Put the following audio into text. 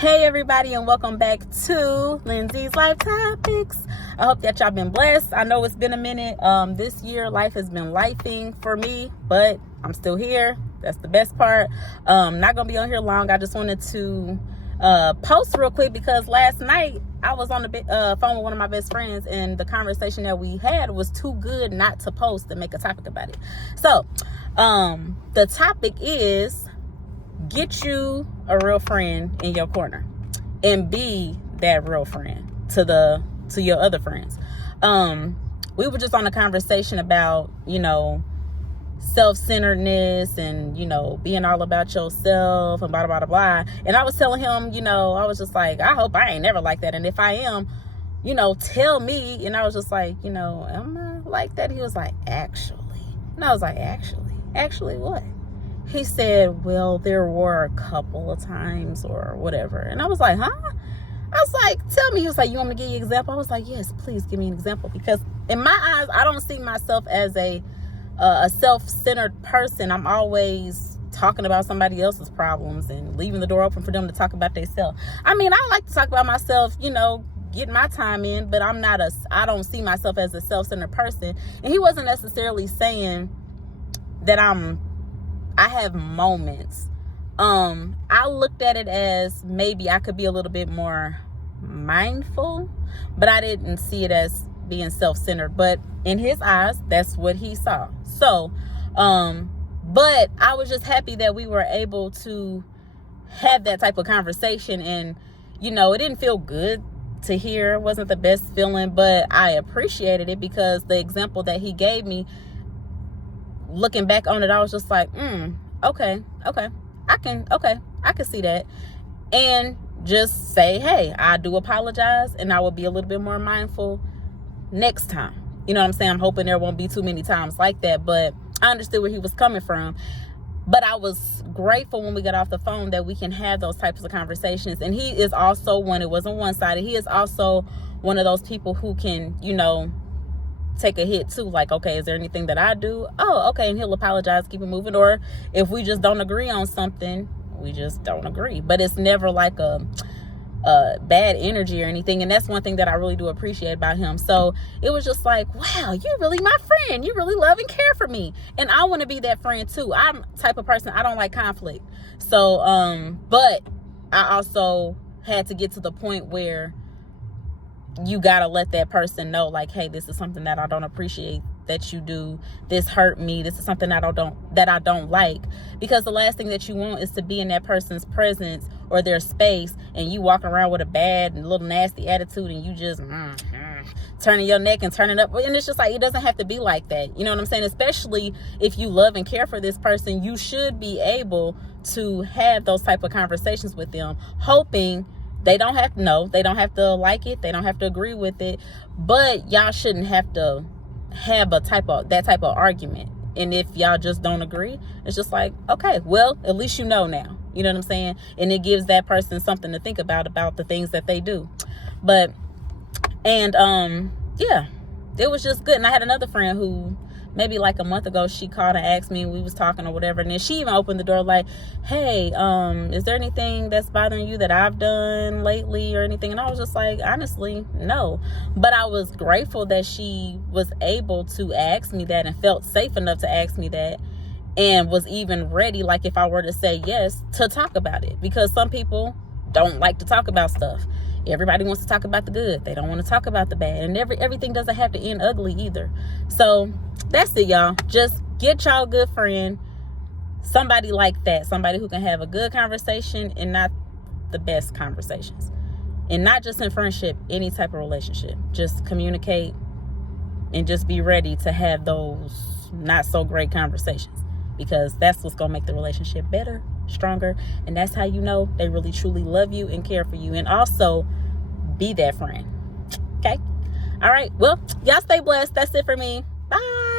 Hey everybody, and welcome back to Lindsay's Life Topics. I hope that y'all been blessed. I know it's been a minute. This year life has been lifing for me, but I'm still here. That's the best part. Not gonna be on here long. I just wanted to post real quick because last night I was on the phone with one of my best friends, and the conversation that we had was too good not to post and make a topic about it. So the topic is: get you a real friend in your corner and be that real friend to your other friends. We were just on a conversation about, self-centeredness and, being all about yourself and blah, blah, blah, blah. And I was telling him, I was just like, I hope I ain't never like that. And if I am, tell me. And I was just like, am I like that? He was like, actually. And I was like, actually what? He said, well, there were a couple of times or whatever. And I was like, huh? I was like, tell me. He was like, you want me to give you an example? I was like, yes, please give me an example. Because in my eyes, I don't see myself as a self-centered person. I'm always talking about somebody else's problems and leaving the door open for them to talk about themselves. I mean, I like to talk about myself, getting my time in, but I don't see myself as a self-centered person. And he wasn't necessarily saying that I have moments. I looked at it as maybe I could be a little bit more mindful, but I didn't see it as being self-centered. But in his eyes, that's what he saw. So, but I was just happy that we were able to have that type of conversation. And, it didn't feel good to hear. It wasn't the best feeling, but I appreciated it because the example that he gave me, looking back on it, I was just like, okay, I can see that. And just say, hey, I do apologize, and I will be a little bit more mindful next time. You know what I'm saying? I'm hoping there won't be too many times like that, but I understood where he was coming from. But I was grateful when we got off the phone that we can have those types of conversations. And he is also one, it wasn't one-sided. He is also one of those people who can, take a hit too. Like, okay, is there anything that I do? Oh, okay. And he'll apologize, keep it moving. Or if we just don't agree on something, we just don't agree. But it's never like a bad energy or anything. And that's one thing that I really do appreciate about him. So it was just like, wow, you're really my friend. You really love and care for me. And I want to be that friend too. I'm the type of person, I don't like conflict. So, but I also had to get to the point where you got to let that person know, like, hey, this is something that I don't appreciate that you do. This hurt me. This is something that I don't like. Because the last thing that you want is to be in that person's presence or their space, and you walk around with a bad and little nasty attitude, and you just turning your neck and turning up. And it's just like, it doesn't have to be like that. You know what I'm saying? Especially if you love and care for this person, you should be able to have those type of conversations with them, hoping they don't have to know, they don't have to like it, they don't have to agree with it, but y'all shouldn't have to have that type of argument. And if y'all just don't agree, it's just like, okay, well, at least you know now. You know what I'm saying? And it gives that person something to think about the things that they do. But yeah, it was just good. And I had another friend who maybe like a month ago, she called and asked me, and we was talking or whatever. And then she even opened the door like, hey, is there anything that's bothering you that I've done lately or anything? And I was just like, honestly, no. But I was grateful that she was able to ask me that and felt safe enough to ask me that, and was even ready, like if I were to say yes, to talk about it. Because some people don't like to talk about stuff. Everybody wants to talk about the good. They don't want to talk about the bad. And everything doesn't have to end ugly either. So that's it, y'all. Just get y'all a good friend. Somebody like that. Somebody who can have a good conversation and not the best conversations. And not just in friendship, any type of relationship. Just communicate and just be ready to have those not so great conversations. Because that's what's going to make the relationship better, stronger. And that's how you know they really truly love you and care for you. And also be that friend. Okay? All right. Well, y'all stay blessed. That's it for me. Bye.